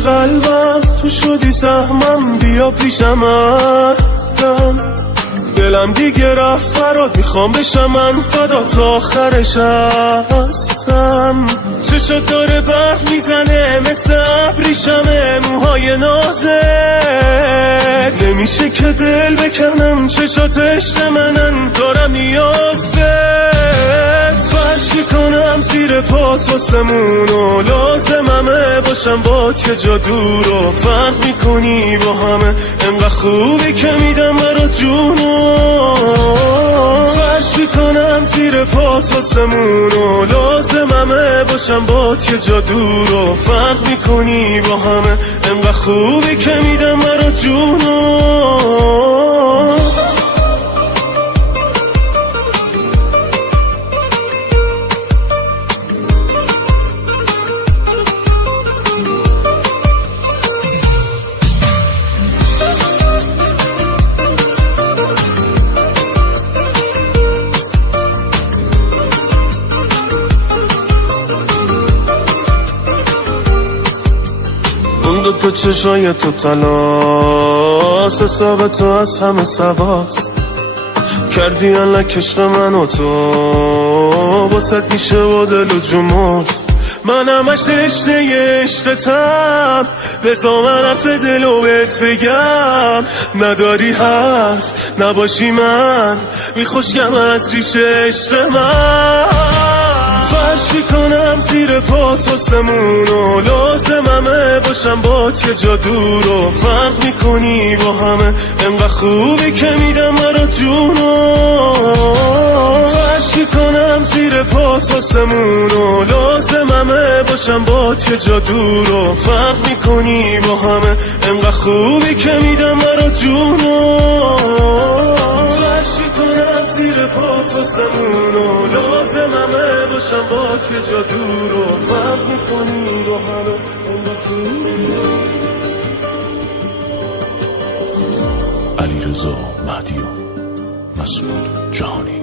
قلبم، تو شدی سهمم، بیا پیشم دلم دیگه رفت برات، میخوام بشم من فدا تا آخرش هستم. چشات داره برق میزنه مثل ابریشمه، موهای نازت نمیشه که دل بکنم، چشات عشق منن، دارم نیاز بهت. فرشی کنم زیر پات واسمونو، لازممه باشم بات یه جا دورو، فرق میکنی با همه، انقدر خوبی که میدم برات جونو. فرشی کنم زیر پات واسمونو، لازممه باشم بات یه جا دورو، فرق میکنی با همه، انقدر خوبی که میدم برات جونو. تو چشای تو تلاس، حساب تو از همه سواست، کردی انلک عشق من و تو، واسط میشه با دل و جمعات. من همش تشنه عشقتم، بذار من حرف دلو بهت بگم، نداری حرف نباشی من، میخوشگم از ریشه عشق من. فرشی کنم زیر پات واسمونو، لازممه باشم بات یه جا دورو، فرق میکنی با همه، انقدر خوبی که میدم برات جونو. فرشی کنم زیر پات واسمونو، لازممه باشم بات یه جا دورو، فرق میکنی با همه، انقدر خوبی که میدم برات جونو. فرشی کنم زیر پات واسمونو، لازممه باشم بات یه جا دورو، فرق میکنی با همه، انقدر خوبی. علیرضا مهدی و مسعود جهانی.